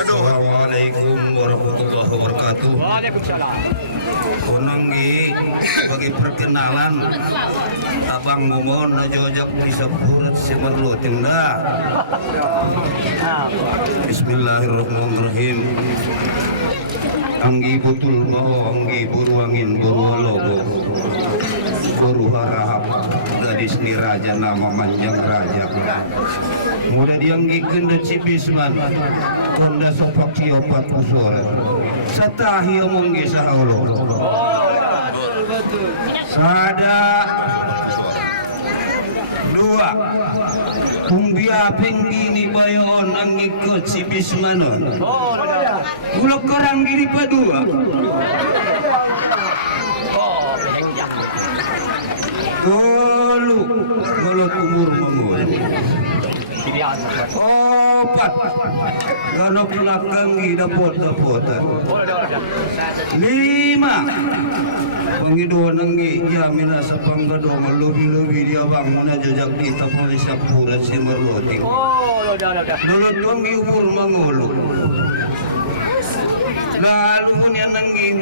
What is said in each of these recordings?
Assalamualaikum warahmatullahi wabarakatuh. Waalaikumsalam. Unanggi bagi perkenalan Abang Momon najojak bisa burat semerlu tinda. Bismillahirrahmanirrahim. Anggi butul mau anggi buru angin buru logo buru harap gadis ni raja nama manjang raja muda dianggikeun da Cibisman konda sopak ciopat usul satahi omong ge saholo sada dua tumbia penggini bayon anggikut Cibismanon ulok korang diri padua Golu umur mengul opat ganok nakanggi dapot lima pengiduan nanggi jamina sepanggado melubi dia bang mana jajak kita polis sapura simerloting dulu tonggi umur mengulu lalu punya nanggi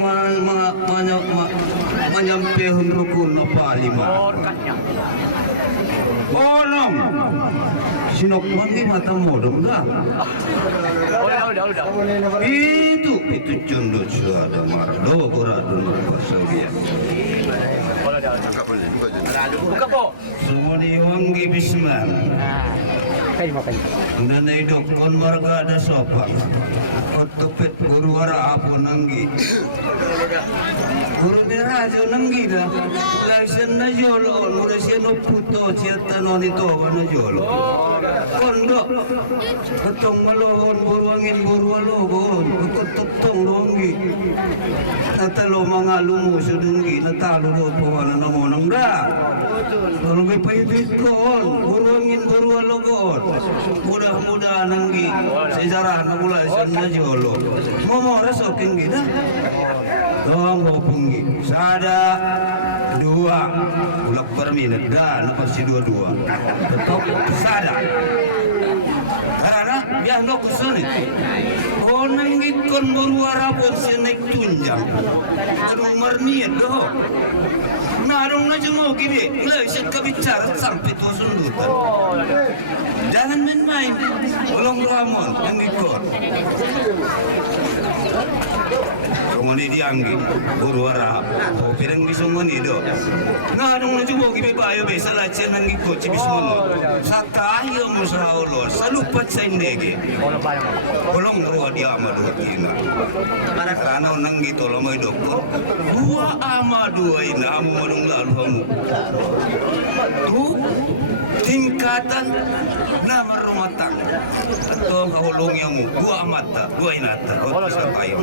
menyampaikan rukun apa lima onom sinok mandi mata modom dah itu cundut suada mardo goradun pasal Buka po. semua diwangi bisman dan hidup kon marga ada sopak otopet guru wara apa nanggi guru ni raja nanggi dah laisen na jolo nuresia no puto ciatan wanito wana jolo kondo ketong malogon buruangin burualogon ketong longi natalo mga lumuso dunggi natalo do pawana namonang dah kalau may paibit kon buruangin burualogon mudah-mudahan nanggi sejarah na mulai sana jolo ngomong soking gina dong ngopunggi sada dua ulak per minit dan pasti dua tetap sada karena biar no kusuni orang ikon berwara pun senek tunjang nomor niat doh narung aja mau gini leset kebicara sampai tu sundutan jangan main-main ulong ramon yang ikut kemudian dianggi berwara pirang bisongoni do narung aja mau gini bayo besa lacen yang ikut cibismono satayo musaulo salupat sendege ulong ruwa dia amadu ina karena nang gitu lo mau dokter dua amadu ina amu modong lalu kamu tingkatan nama rumah tangga atau kahulung yang dua mata dua inata atau satayam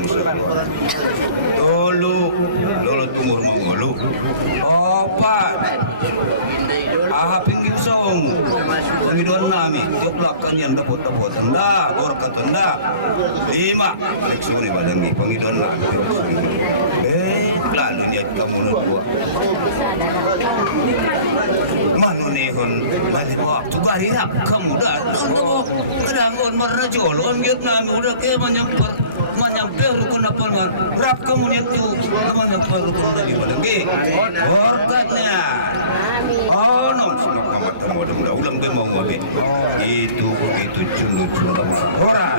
dulu tumur mangolu opat pinggir song pengidon nami joklakan yang dapat anda orkat anda lima leksuri badangi pengidon nami lalu niat kamu dua manunehon balik waktu barihap kamu dah kedangon marna jolon Vietnam udah ke menyampai rukun apa rap kamu itu menyampai rukun dari badangi orkatnya nom sudah kamat kamu udah ulang be mau ngopi itu begitu cundut horas